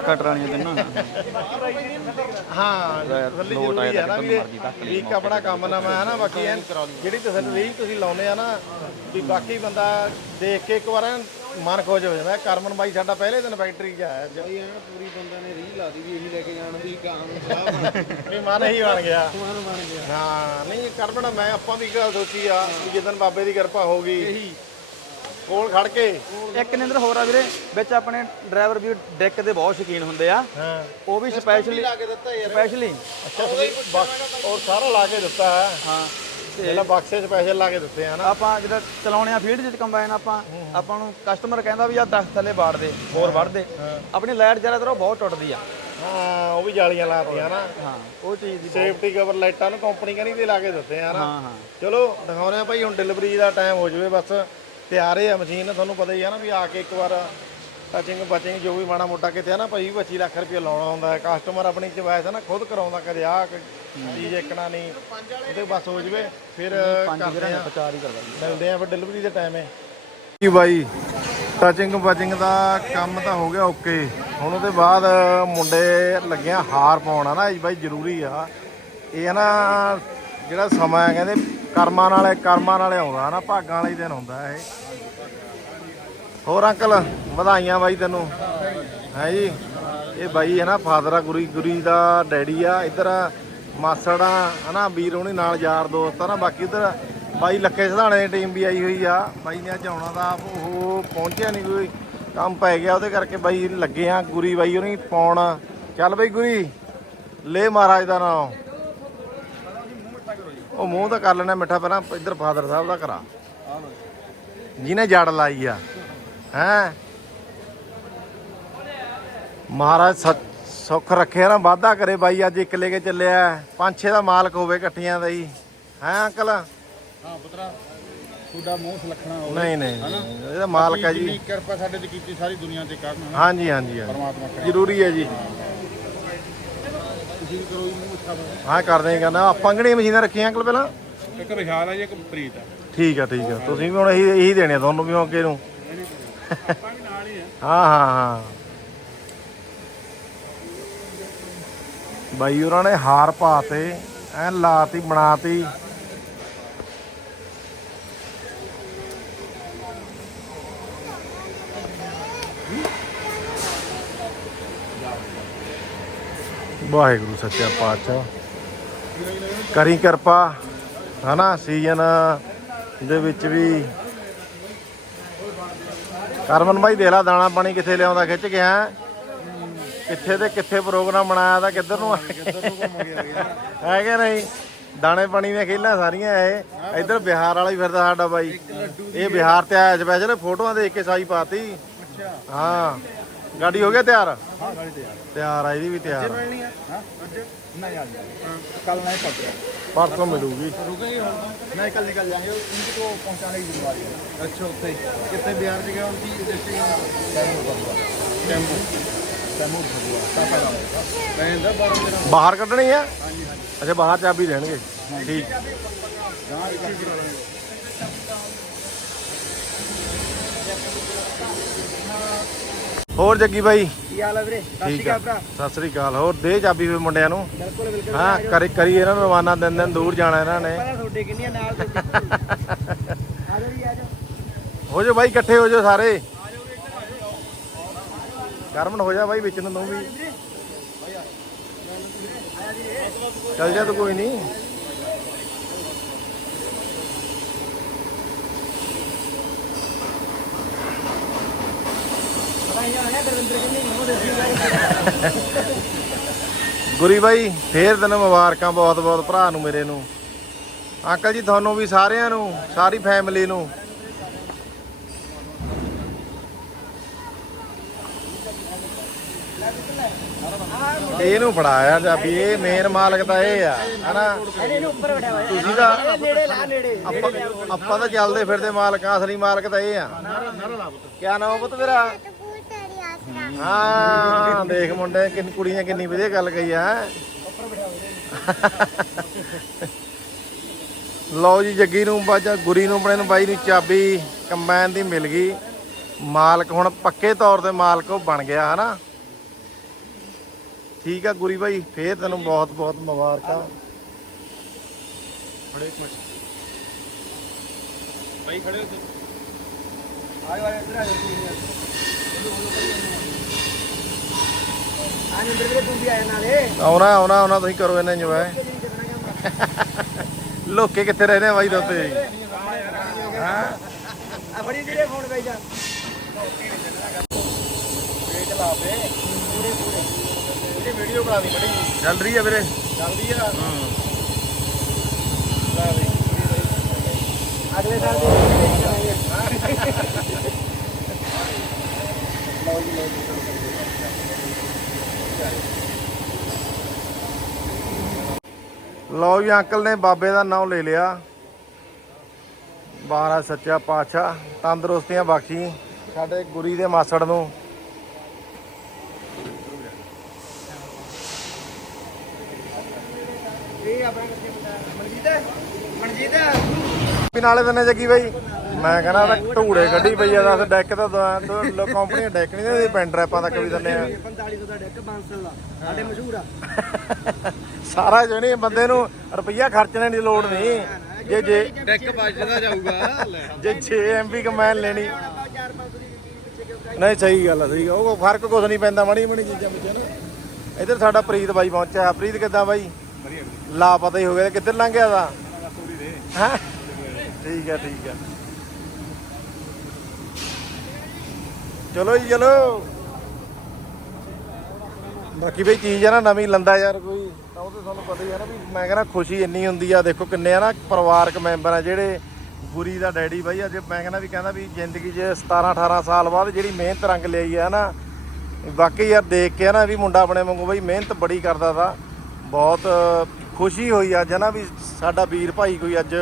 ਕਟਰ ਵਾਲੀਆਂ ਦਿਨਾਂ ਹਾਂ ਤਸੱਲੀ ਜ਼ਰੂਰੀ ਹੈ ਨਾ ਵੀ ਇਹ- ਵੀ ਇੱਕ ਆਪਣਾ ਕੰਮ ਨਾ ਮੈਂ ਨਾ ਬਾਕੀ ਐਨ ਜਿਹੜੀ ਤਸੱਲੀ ਤੁਸੀਂ ਲਾਉਨੇ ਆ ਨਾ ਵੀ ਬਾਕੀ ਬੰਦਾ ਦੇਖ ਕੇ ਇੱਕ ਵਾਰ ਮਨ ਖੁਸ਼ ਹੋ ਜਾਂਦਾ। ਕਰਮਨ ਬਾਈ ਸਾਡਾ ਪਹਿਲੇ ਦਿਨ ਫੈਕਟਰੀ 'ਚ ਆਇਆ ਬਾਈ ਐਨ ਪੂਰੀ ਬੰਦਾ ਨੇ ਰੀਲ ਲਾ ਦੀ ਵੀ ਇਹੀ ਲੈ ਕੇ ਜਾਣ ਦੀ ਨੂੰ ਬਣ *laughs* ਵੀ ਮਨ ਹੀ ਬਣ ਗਿਆ। ਮਨ ਬਣ ਗਿਆ। ਹਾਂ ਨਹੀਂ ਕਰਮਨ ਮੈਂ ਆਪਾਂ ਵੀ ਗੱਲ ਸੋਚੀ ਆ ਵੀ ਜਿੱਦਣ ਬਾਬੇ ਦੀ ਕਿਰਪਾ ਹੋਗੀ ਇਹੀ। ਕੋਲ ਖੜ ਕੇ। ਇੱਕ ਨਿੰਦਰ ਹੋਰ ਆ ਵੀਰੇ ਵਿੱਚ ਆਪਣੇ ਡਰਾਈਵਰ ਵੀ ਡੈਕ ਦੇ ਬਹੁਤ ਸ਼ੌਕੀਨ ਹੁੰਦੇ ਆ। ਹਾਂ। ਉਹ ਵੀ ਸਪੈਸ਼ਲੀ ਲਾ ਕੇ ਦਿੱਤਾ ਯਾਰ। ਸਪੈਸ਼ਲੀ ਅੱਛਾ ਬਸ ਔਰ ਸਾਰਾ ਲਾ ਕੇ ਦਿੱਤਾ ਹੈ। ਹਾਂ ਜਿਹੜਾ ਬਕਸੇ ਸਪੈਸ਼ਲ ਲਾ ਕੇ ਦਿੱਤੇ ਆ ਨਾ। ਆਪਾਂ ਜਿਹੜਾ ਚਲਾਉਣੇ ਆ ਫੀਲਡ ਵਿੱਚ ਕੰਬਾਈਨ ਆਪਾਂ ਆਪਾਂ ਨੂੰ ਕਸਟਮਰ ਕਹਿੰਦਾ ਵੀ ਆ ਦਰਖਤ ਥੱਲੇ ਬਾੜ ਦੇ ਹੋਰ ਵੜ ਦੇ। ਆਪਣੀ ਲਾਈਟ ਜ਼ਿਆਦਾਤਰ ਉਹ ਬਹੁਤ ਟੁੱਟਦੀ ਆ। ਹਾਂ ਉਹ ਵੀ ਜਾਲੀਆਂ ਲਾਤੀਆਂ ਨਾ। ਹਾਂ ਉਹ ਚੀਜ਼ ਦੀ ਸੇਫਟੀ ਕਵਰ ਲਾਈਟਾਂ ਨੂੰ ਕੰਪਨੀ ਕਹਿੰਦੀ ਤੇ ਲਾ ਕੇ ਦਿੱਤੇ ਆ ਨਾ। ਹਾਂ ਹਾਂ। ਚਲੋ ਦਿਖਾਉਣੇ ਆ ਭਾਈ ਹੁਣ ਡਿਲੀਵਰੀ ਦਾ ਟਾਈਮ ਹੋ ਜਾਵੇ ਬਸ। ਤਿਆਰ ਹੀ ਆ ਮਸ਼ੀਨ ਤੁਹਾਨੂੰ ਪਤਾ ਹੀ ਆ ਨਾ ਵੀ ਆ ਕੇ ਇੱਕ ਵਾਰ ਟਚਿੰਗ ਬਚਿੰਗ ਜੋ ਵੀ ਮਾੜਾ ਮੋਟਾ ਕਿਤੇ ਆ ਨਾ ਭਾਈ 25 ਲੱਖ ਰੁਪਏ ਲਾਉਣਾ ਹੁੰਦਾ ਹੈ। ਕਸਟਮਰ ਆਪਣੀ ਚੁਆਇਸ ਹੈ ਨਾ ਖੁਦ ਕਰਾਉਂਦਾ ਕਦੇ ਆ ਚੀਜ਼ ਇੱਕਣਾ ਨਹੀਂ ਉਹਦੇ ਬਸ ਹੋ ਜਾਵੇ ਫਿਰ ਕਰਦੇ ਆ। ਪ੍ਰਚਾਰ ਹੀ ਕਰਦਾ ਮਿਲਦੇ ਆ ਫਿਰ ਡਿਲੀਵਰੀ ਦੇ ਟਾਈਮ ਹੈ ਜੀ ਬਾਈ ਟਚਿੰਗ ਬਚਿੰਗ ਦਾ ਕੰਮ ਤਾਂ ਹੋ ਗਿਆ ਓਕੇ ਹੁਣ ਉਹਦੇ ਬਾਅਦ ਮੁੰਡੇ ਲੱਗਿਆ ਹਾਰ ਪਾਉਣਾ ਨਾ ਬਾਈ ਜ਼ਰੂਰੀ ਆ। ਇਹ ਨਾ ਜਿਹੜਾ ਸਮਾਂ ਹੈ, ਕਹਿੰਦੇ ਕਰਮਾਂ ਨਾਲੇ ਕਰਮਾਂ ਨਾਲੇ ਆਉਂਦਾ ਨਾ ਭਾਗਾਂ ਵਾਲਾ ਹੀ ਦਿਨ ਹੁੰਦਾ ਇਹ। ਹੋਰ ਅੰਕਲ, ਵਧਾਈਆਂ ਬਾਈ ਤੈਨੂੰ। ਹੈ ਜੀ? ਇਹ ਬਾਈ ਹੈ ਨਾ, ਫਾਦਰ ਆ, ਗੁਰੀ ਗੁਰੀ ਦਾ ਡੈਡੀ ਆ। ਇੱਧਰ ਮਾਸੜ ਆ, ਹਨਾ, ਵੀਰ ਹੋਣੀ ਨਾਲ ਯਾਰ ਦੋਸਤ ਆ ਨਾ, ਬਾਕੀ ਇੱਧਰ ਬਾਈ ਲੱਕੇ ਸਧਾਣੇ ਦੀ ਟੀਮ ਵੀ ਆਈ ਹੋਈ ਆ। ਬਾਈ ਨੇ ਅੱਜ ਆਉਣਾ ਦਾ ਉਹ ਪਹੁੰਚਿਆ ਨਹੀਂ ਕੋਈ, ਕੰਮ ਪੈ ਗਿਆ ਉਹਦੇ ਕਰਕੇ ਬਾਈ ਲੱਗੇ ਆ। ਗੁਰੀ ਬਾਈ ਉਹਨੇ ਪਾਉਣ ਚੱਲ ਬਾਈ ਗੁਰੀ, ਲੈ ਮਹਾਰਾਜ ਦਾ ਨਾਮ। ਉਹ ਮੂੰਹ ਤਾਂ ਕਰ ਲੈਣਾ ਮਿੱਠਾ ਪਹਿਲਾਂ ਇੱਧਰ ਫਾਦਰ ਸਾਹਿਬ ਦਾ ਕਰਾ ਜਿਹਨੇ ਜੜ ਲਾਈ ਆ ਹੈ? ਮਹਾਰਾਜ ਸੁੱਖ ਰੱਖੇ ਨਾ ਵਾਧਾ ਕਰੇ ਬਾਈ ਅੱਜ ਇੱਕ ਲੈ ਕੇ ਚੱਲਿਆ। ਪੰਜ ਛੇ ਦਾ ਮਾਲਕ ਹੋਵੇ ਇਕੱਠੀਆਂ ਦਾ ਹੀ। ਹੈ ਅੰਕਲ? ਹਾਂ ਪੁੱਤਰਾ ਤੁਹਾਡਾ ਮੂੰਹ ਸੁਲੱਖਣਾ ਹੋਵੇ। ਨਹੀਂ ਨਹੀਂ ਇਹਦਾ ਮਾਲਕ ਹੈ ਜੀ। ਕਿਰਪਾ ਸਾਡੇ ਤੇ ਕੀਤੀ ਸਾਰੀ ਦੁਨੀਆ ਤੇ ਕਰਨ ਹਾਂਜੀ ਹਾਂਜੀ। ਪਰਮਾਤਮਾ ਜ਼ਰੂਰੀ ਹੈ ਜੀ। ਕਰੋ ਜੀ ਮੂੰਹ ਅੱਛਾ। ਹਾਂ ਕਰਦੇ ਹਾਂ ਕਹਿੰਦਾ ਆਪਾਂ ਕਿਹੜੀਆਂ ਮਸ਼ੀਨਾਂ ਰੱਖੀਆਂ ਅੰਕਲ ਪਹਿਲਾਂ? ਇੱਕ ਵਿਸ਼ਾਲ ਹੈ ਜੀ ਇੱਕ ਪ੍ਰੀਤ ਹੈ ਠੀਕ ਆ ਠੀਕ ਆ। ਤੁਸੀਂ ਵੀ ਹੁਣ ਇਹੀ ਇਹੀ ਦੇਣੇ ਆ ਤੁਹਾਨੂੰ ਵੀ ਅੱਗੇ ਨੂੰ। ਆਪਾਂ ਵੀ ਨਾਲ ਹੀ ਆ ਹਾਂ ਹਾਂ। ਹਾਂ ਬਾਈ ਉਹਨਾਂ ਨੇ ਹਾਰ ਪਾਤੇ ਐ ਲਾਤੀ ਬਣਾਤੀ। ਵਾਹਿਗੁਰੂ ਸੱਚਾ ਪਾਤਸ਼ਾਹ। ਕਰੀ ਕਿਰਪਾ ਹਨਾ ਸੀਜ਼ਨ ਦੇ ਵਿੱਚ ਵੀ। ਕਰਮਨ ਭਾਈ ਦੇਖ ਲਾ ਦਾਣਾ ਪਾਣੀ ਕਿੱਥੇ ਲਿਆਉਂਦਾ ਖਿੱਚ ਕੇ ਹੈ? ਕਿੱਥੇ ਤੇ ਕਿੱਥੇ ਪ੍ਰੋਗਰਾਮ ਬਣਾਇਆ ਤਾਂ ਕਿੱਧਰ ਨੂੰ ਹੈ ਕਿ ਨਹੀਂ? ਦਾਣੇ ਪਾਣੀ ਦੀਆਂ ਖੇਲਾਂ ਸਾਰੀਆਂ ਇਹ। ਇੱਧਰ ਬਿਹਾਰ ਵਾਲਾ ਹੀ ਫਿਰਦਾ ਸਾਡਾ ਬਾਈ। ਇਹ ਬਿਹਾਰ ਤੇ ਆਇਆ ਸਪੈਸ਼ਲ ਫੋਟੋਆਂ ਦੇਖ ਕੇ ਸਾਈ ਪਾਤੀ। ਅੱਛਾ। ਹਾਂ। ਗਾਡੀ ਹੋ ਗਿਆ ਤਿਆਰ? ਹਾਂ ਗਾੜੀ ਤਿਆਰ। ਤਿਆਰ ਆ ਇਹਦੀ ਵੀ ਤਿਆਰ ਹਾਂ ਅੱਜ? ਨਹੀਂ ਆ ਕੱਲ ਨਹੀਂ ਪਹੁੰਚਿਆ ਪਰਸੋਂ। ਮਿਲੂਗੀ। ਰੁਕੇ ਹੁਣ ਨਹੀਂ ਕੱਲ ਨਿਕਲ ਜਾਾਂਗੇ ਇੰਜ ਕੋ ਪਹੁੰਚਾਣੇ ਦੀ ਜ਼ਿੰਮੇਵਾਰੀ ਹੈ ਅੱਛਾ ਉੱਥੇ ਕਿੱਥੇ ਬਿਹਾਰ ਚ ਗਿਆ ਉਹਦੀ ਇੰਡਸਟਰੀ ਟੈਂਪੂ ਬੰਦਾ ਟੈਂਪੂ। ਟੈਂਪੂ ਬੰਦਾ ਸਾਪਾ ਦਾ ਕਹਿੰਦਾ ਬਾਹਰ ਕੱਢਣੀ ਆ? ਅੱਛਾ ਬਾਹਰ ਚਾਬੀ ਰਹਿਣਗੇ ਹੋਰ ਜੱਗੀ ਬਾਈ? ਕੀ ਹਾਲ ਹੈ ਵੀਰੇ? ਠੀਕ ਆ। ਸਤਿ ਸ੍ਰੀ ਅਕਾਲ। ਹੋਰ ਦੇ ਚਾਬੀ ਫਿਰ ਮੁੰਡਿਆਂ ਨੂੰ? ਬਿਲਕੁਲ ਬਿਲਕੁਲ। ਹਾਂ ਕਰੀ ਕਰੀ ਇਹਨਾਂ ਨੂੰ ਰਵਾਨਾ ਦਿਨ ਦਿਨ ਦੂਰ ਜਾਣਾ ਇਹਨਾਂ ਨੇ। ਪਹਿਲਾਂ ਤੁਹਾਡੇ ਕਿੰਨੀਆਂ ਨਾਲ ਆ ਜਾਓ ਜੀ ਆ ਜਾਓ ਹੋ ਜਾਓ ਬਾਈ ਇਕੱਠੇ ਹੋ ਜਾਓ ਸਾਰੇ। ਗਰਮਨ ਹੋ ਜਾ ਬਾਈ ਵਿੱਚ ਨੂੰ ਤੂੰ ਵੀ। ਚੱਲ ਜਾ ਤੂੰ ਕੋਈ ਨਹੀਂ। ਗੁਰੀ ਬਾਈ, ਫੇਰ ਤੈਨੂੰ ਮੁਬਾਰਕਾਂ ਬਹੁਤ ਬਹੁਤ ਭਰਾ ਨੂੰ ਮੇਰੇ ਨੂੰ। ਅੰਕਲ ਜੀ, ਤੁਹਾਨੂੰ ਵੀ ਸਾਰਿਆਂ ਨੂੰ, ਸਾਰੀ ਫੈਮਿਲੀ ਨੂੰ। ਇਹਨੂੰ ਫੜਾਇਆ ਜਾਬੀ ਇਹ ਮੇਨ ਮਾਲਕ ਤਾਂ ਇਹ ਆ, ਹਨਾ? ਤੁਸੀਂ ਤਾਂ ਆਪਾਂ ਤਾਂ ਚੱਲਦੇ ਫਿਰਦੇ, ਮਾਲਕ ਆ ਅਸਲੀ ਮਾਲਕ ਤਾਂ ਇਹ ਆ। ਕਿਆ ਨਾਮ ਪੁੱਤ ਤੇਰਾ? ਹਾਂ, ਦੇਖ ਮੁੰਡੇ, ਕਿੰਨੀ ਕੁੜੀਆਂ ਕਿੰਨੀ ਵਧੀਆ ਗੱਲ ਕਹੀ ਆ ਲਓ ਜੀ, ਜੱਗੀ ਨੂੰ ਬਾਜਾ ਗੁਰੀ ਨੂੰ, ਆਪਣੇ ਨੂੰ, ਬਾਈ ਨੂੰ ਚਾਬੀ ਕੰਬਾਈਨ ਦੀ ਮਿਲ ਗਈ। ਮਾਲਕ ਹੁਣ ਪੱਕੇ ਤੌਰ ਤੇ ਮਾਲਕ ਉਹ ਬਣ ਗਿਆ, ਹਨਾ। ਠੀਕ ਆ ਗੁਰੀ ਬਾਈ, ਫੇਰ ਤੈਨੂੰ ਬਹੁਤ ਬਹੁਤ ਮੁਬਾਰਕਾਂ। ਭਾਈ ਖੜੇ ਹੋ ਤੁਸੀਂ ਆਉਣਾ ਆਉਣਾ ਆਉਣਾ ਤੁਸੀਂ ਕਰੋ ਇਹਨਾਂ ਇੰਜੋਏ। ਲੋਕੇ ਕਿੱਥੇ ਰਹਿੰਦੇ ਆ ਬਾਈ ਦੋਤੇ ਹਾਂ? ਆ ਫੜੀ ਵੀਰੇ ਫੋਨ ਪਈ ਜਾ ਵੀਡੀਓ ਬਣਾ ਦੀ ਮੜੀ ਚੱਲ ਰਹੀ ਆ ਵੀਰੇ। ਜਲਦੀ ਆ। ਹੂੰ। ਅਗਲੇ ਸਾਲ ਦੇ ਲਓ ਜੀ ਅੰਕਲ ਨੇ ਬਾਬੇ ਦਾ ਨਾਮ ਲੈ ਲਿਆ। ਬਾਰਾ ਸੱਚਾ ਪਾਤਸ਼ਾਹ ਤੰਦਰੁਸਤੀਆਂ ਬਖਸ਼ੀ ਸਾਡੇ ਗੁਰੀ ਦੇ ਮਾਸੜ ਨੂੰ। ਇਹ ਆਪਣਾ ਮਨਜੀਤ ਮਨਜੀਤ ਨਾਲੇ ਦਿਨੇ ਜੱਗੀ ਬਾਈ। ਮੈਂ ਕਹਿੰਦਾ ਤਾਂ ਢੂੜੇ ਕੱਢੀ ਪਈ ਆ ਦੱਸ ਡੈਕ ਤਾਂ ਦੋ ਕੰਪਨੀਆਂ ਡੈਕ ਨਹੀਂ ਦਿੰਦੀ ਪੈਨ ਡਰਾਈਪਾਂ ਤੱਕ ਵੀ ਦਿੰਦੇ ਆ 4500 ਦਾ ਡੈਕ ਬਾਂਸਲ ਦਾ ਸਾਡੇ ਮਸ਼ਹੂਰ ਆ। ਸਾਰਾ ਜਣੇ ਬੰਦੇ ਨੂੰ ਰੁਪਈਆ ਖਰਚਣੇ ਦੀ ਲੋੜ ਨਹੀਂ। ਜੇ ਜੇ ਡੈਕ ਵੱਜਦਾ ਜਾਊਗਾ। ਜੇ 6 ਐਮਬੀ ਕਮੈਨ ਲੈਣੀ। ਨਹੀਂ ਸਹੀ ਗੱਲ ਆ ਸਹੀ ਉਹ ਫ਼ਰਕ ਕੁਝ ਨਹੀਂ ਪੈਂਦਾ ਮਣੀ ਮਣੀ ਚੀਜ਼ਾਂ ਵਿੱਚ ਨਾ। ਇੱਧਰ ਸਾਡਾ ਪ੍ਰੀਤ ਬਾਈ ਪਹੁੰਚਿਆ। ਪ੍ਰੀਤ ਕਿੱਦਾਂ ਬਾਈ? ਲਾ ਪਤਾ ਹੀ ਹੋ ਗਿਆ। ਕਿੱਧਰ ਲੰਘ ਗਿਆ ਦਾ ਹੈਂ? ਠੀਕ ਹੈ ਠੀਕ ਹੈ ਚਲੋ ਜੀ, ਚਲੋ। ਬਾਕੀ ਬਈ ਚੀਜ਼ ਹੈ ਨਾ, ਨਵੀਂ ਲੰਦਾ ਯਾਰ ਕੋਈ। ਤਾਂ ਉਹ ਤੇ ਤੁਹਾਨੂੰ ਪਤਾ ਹੀ ਆ ਨਾ ਵੀ ਮੈਂ ਕਹਿੰਦਾ ਖੁਸ਼ੀ ਇੰਨੀ ਹੁੰਦੀ ਆ। ਦੇਖੋ ਕਿੰਨੇ ਆ ਨਾ ਪਰਿਵਾਰਕ ਮੈਂਬਰ ਆ ਜਿਹੜੇ ਗੁਰੀ ਦਾ ਡੈਡੀ ਬਾਈ। ਅੱਜ ਮੈਂ ਕਹਿੰਦਾ ਵੀ ਕਹਿੰਦਾ ਵੀ ਜ਼ਿੰਦਗੀ 'ਚ 17 18 ਸਾਲ ਬਾਅਦ ਜਿਹੜੀ ਮਿਹਨਤ ਰੰਗ ਲਈ ਆ ਨਾ, ਵਾਕਈ ਯਾਰ ਦੇਖ ਕੇ ਨਾ ਵੀ ਮੁੰਡਾ ਆਪਣੇ ਵਾਂਗੂ ਬਈ ਮਿਹਨਤ ਬੜੀ ਕਰਦਾ ਤਾ। ਬਹੁਤ ਖੁਸ਼ੀ ਹੋਈ ਅੱਜ ਨਾ ਵੀ ਸਾਡਾ ਵੀਰ ਭਾਈ ਕੋਈ ਅੱਜ